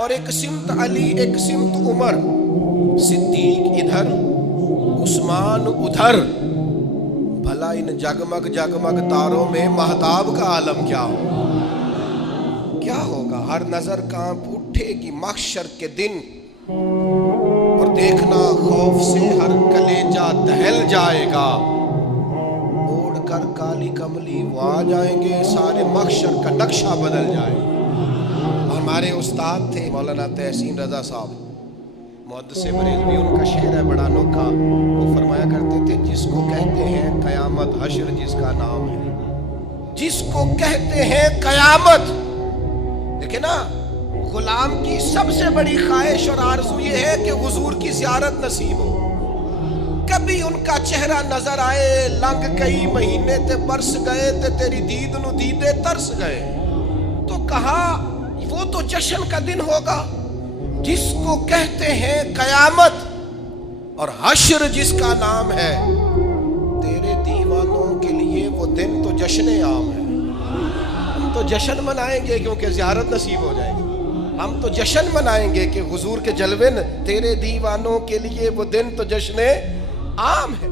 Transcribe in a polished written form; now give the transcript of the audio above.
اور ایک سمت علی ایک سمت عمر، صدیق ادھر عثمان ادھر، بھلا ان جگمگ جگمگ تاروں میں مہتاب کا عالم کیا ہو؟ کیا ہوگا؟ ہر نظر کانپ اٹھے گی محشر کے دن، اور دیکھنا خوف سے ہر کلیجہ دہل جائے گا، اوڑھ کر کالی کملی وہ آ جائیں گے، سارے محشر کا نقشہ بدل جائے گا۔ ہمارے استاد تھے مولانا تحسین رضا صاحب، محدث بریلوی، ان کا شعر ہے بڑا انوکھا، وہ فرمایا کرتے تھے جس کو کہتے ہیں قیامت حشر جس کا نام ہے، جس کو کہتے ہیں قیامت۔ دیکھیں نا، غلام کی سب سے بڑی خواہش اور آرزو یہ ہے کہ حضور کی زیارت نصیب ہو، کبھی ان کا چہرہ نظر آئے، لنگ کئی مہینے تے برس گئے تے تیری دید نو دیدے ترس گئے، تو کہا وہ تو جشن کا دن ہوگا جس کو کہتے ہیں قیامت، اور حشر جس کا نام ہے، تیرے دیوانوں کے لیے وہ دن تو جشن عام ہے۔ ہم تو جشن منائیں گے کیونکہ زیارت نصیب ہو جائے گی، ہم تو جشن منائیں گے کہ حضور کے جلوے، تیرے دیوانوں کے لیے وہ دن تو جشن عام ہے۔